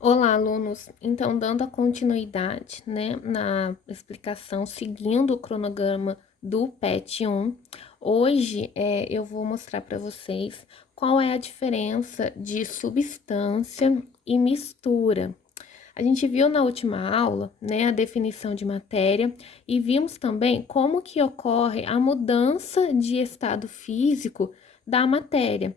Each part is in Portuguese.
Olá, alunos. Então, dando a continuidade, né, na explicação, seguindo o cronograma do PET 1, hoje eu vou mostrar para vocês qual é a diferença de substância e mistura. A gente viu na última aula, né, a definição de matéria e vimos também como que ocorre a mudança de estado físico da matéria.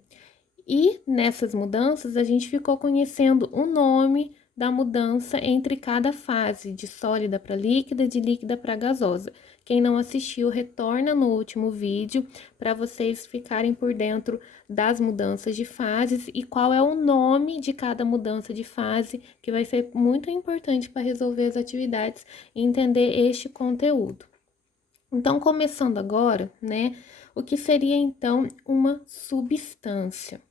E nessas mudanças, a gente ficou conhecendo o nome da mudança entre cada fase, de sólida para líquida, de líquida para gasosa. Quem não assistiu, retorna no último vídeo para vocês ficarem por dentro das mudanças de fases e qual é o nome de cada mudança de fase, que vai ser muito importante para resolver as atividades e entender este conteúdo. Então, começando agora, né, o que seria então uma substância?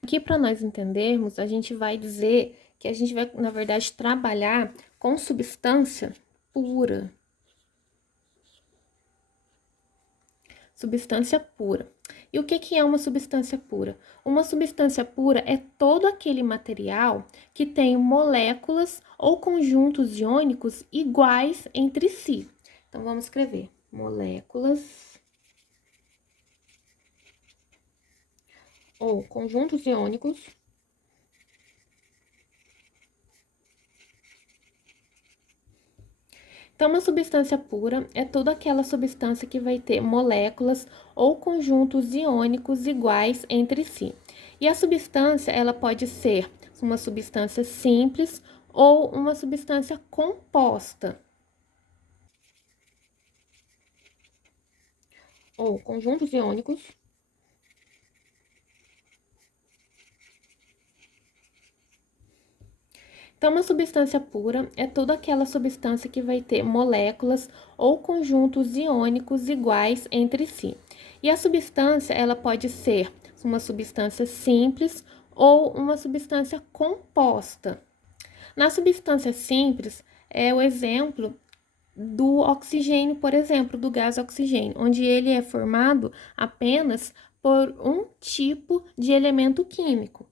Aqui, para nós entendermos, a gente vai dizer que a gente vai, na verdade, trabalhar com substância pura. Substância pura. E o que é uma substância pura? Uma substância pura é todo aquele material que tem moléculas ou conjuntos iônicos iguais entre si. Então, vamos escrever moléculas ou conjuntos iônicos Então, uma substância pura é toda aquela substância que vai ter moléculas ou conjuntos iônicos iguais entre si. E a substância, ela pode ser uma substância simples ou uma substância composta. Ou conjuntos iônicos Então, uma substância pura é toda aquela substância que vai ter moléculas ou conjuntos iônicos iguais entre si. E a substância, ela pode ser uma substância simples ou uma substância composta. Na substância simples, é o exemplo do oxigênio, por exemplo, do gás oxigênio, onde ele é formado apenas por um tipo de elemento químico.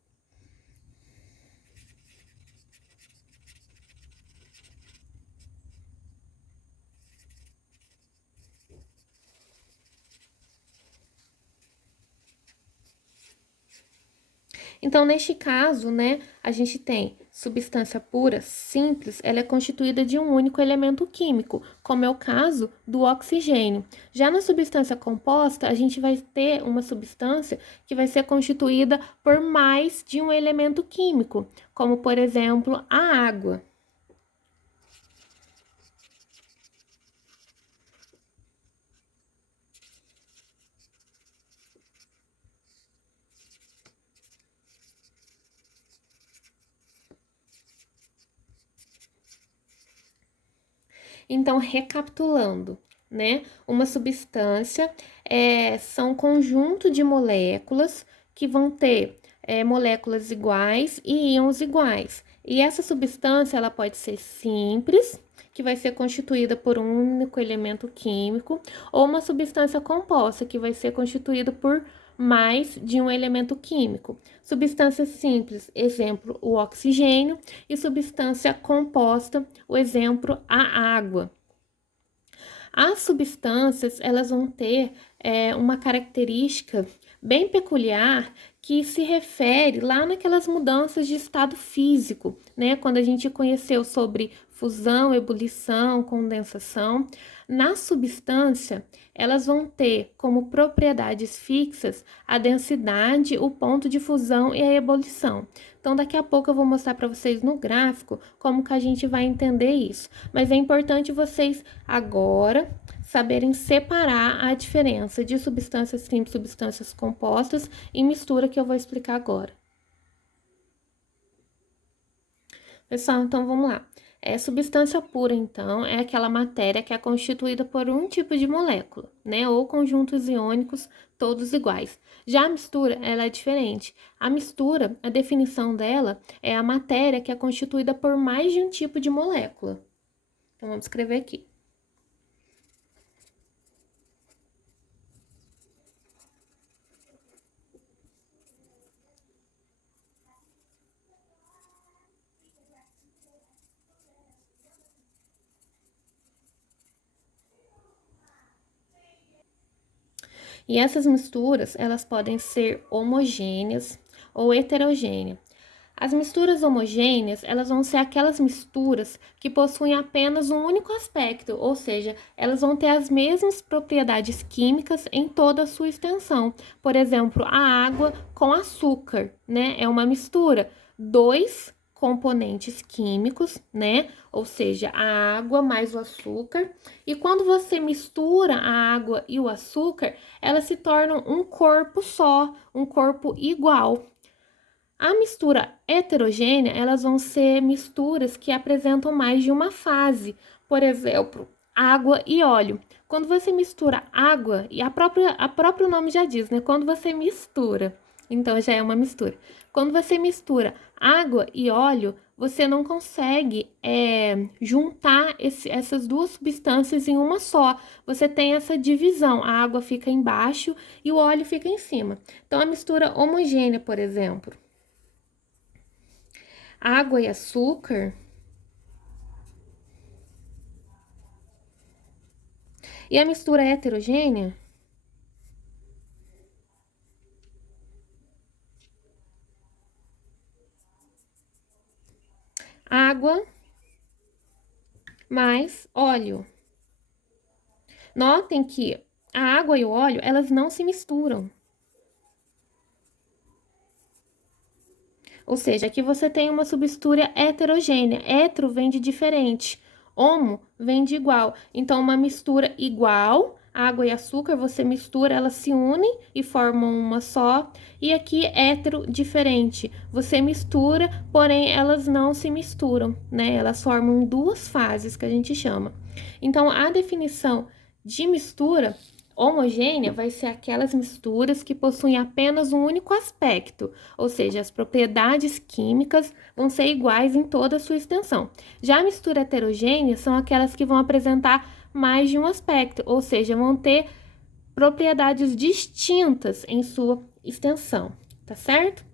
Então, neste caso, né, a gente tem substância pura, simples, ela é constituída de um único elemento químico, como é o caso do oxigênio. Já na substância composta, a gente vai ter uma substância que vai ser constituída por mais de um elemento químico, como, por exemplo, a água. Então, recapitulando, né? Uma substância são um conjunto de moléculas que vão ter moléculas iguais e íons iguais. E essa substância ela pode ser simples, que vai ser constituída por um único elemento químico, ou uma substância composta, que vai ser constituída por mais de um elemento químico. Substância simples, exemplo, o oxigênio, e substância composta, o exemplo, a água. As substâncias, elas vão ter uma característica bem peculiar que se refere lá naquelas mudanças de estado físico, né? Quando a gente conheceu sobre fusão, ebulição, condensação, na substância, elas vão ter como propriedades fixas a densidade, o ponto de fusão e a ebulição. Então, daqui a pouco eu vou mostrar para vocês no gráfico como que a gente vai entender isso. Mas é importante vocês agora saberem separar a diferença de substâncias simples, substâncias compostas e mistura que eu vou explicar agora. Pessoal, então vamos lá. Substância pura, então, é aquela matéria que é constituída por um tipo de molécula, né? Ou conjuntos iônicos, todos iguais. Já a mistura, ela é diferente. A mistura, a definição dela é a matéria que é constituída por mais de um tipo de molécula. Então, vamos escrever aqui. E essas misturas, elas podem ser homogêneas ou heterogêneas. As misturas homogêneas, elas vão ser aquelas misturas que possuem apenas um único aspecto, ou seja, elas vão ter as mesmas propriedades químicas em toda a sua extensão. Por exemplo, a água com açúcar, né? É uma mistura. Dois componentes químicos, né? Ou seja, a água mais o açúcar. E quando você mistura a água e o açúcar, elas se tornam um corpo só, um corpo igual. A mistura heterogênea, elas vão ser misturas que apresentam mais de uma fase. Por exemplo, água e óleo. Quando você mistura água, e a próprio nome já diz, né? Quando você mistura, então já é uma mistura. Quando você mistura água e óleo, você não consegue juntar essas duas substâncias em uma só. Você tem essa divisão, a água fica embaixo e o óleo fica em cima. Então, a mistura homogênea, por exemplo, água e açúcar. E a mistura heterogênea? Água mais óleo. Notem que a água e o óleo, elas não se misturam. Ou seja, aqui você tem uma submistura heterogênea. Hetero vem de diferente. Homo vem de igual. Então, uma mistura igual, água e açúcar, você mistura, elas se unem e formam uma só. E aqui, hétero, diferente. Você mistura, porém, elas não se misturam, né? Elas formam duas fases, que a gente chama. Então, a definição de mistura homogênea vai ser aquelas misturas que possuem apenas um único aspecto, ou seja, as propriedades químicas vão ser iguais em toda a sua extensão. Já a mistura heterogênea são aquelas que vão apresentar mais de um aspecto, ou seja, vão ter propriedades distintas em sua extensão, tá certo?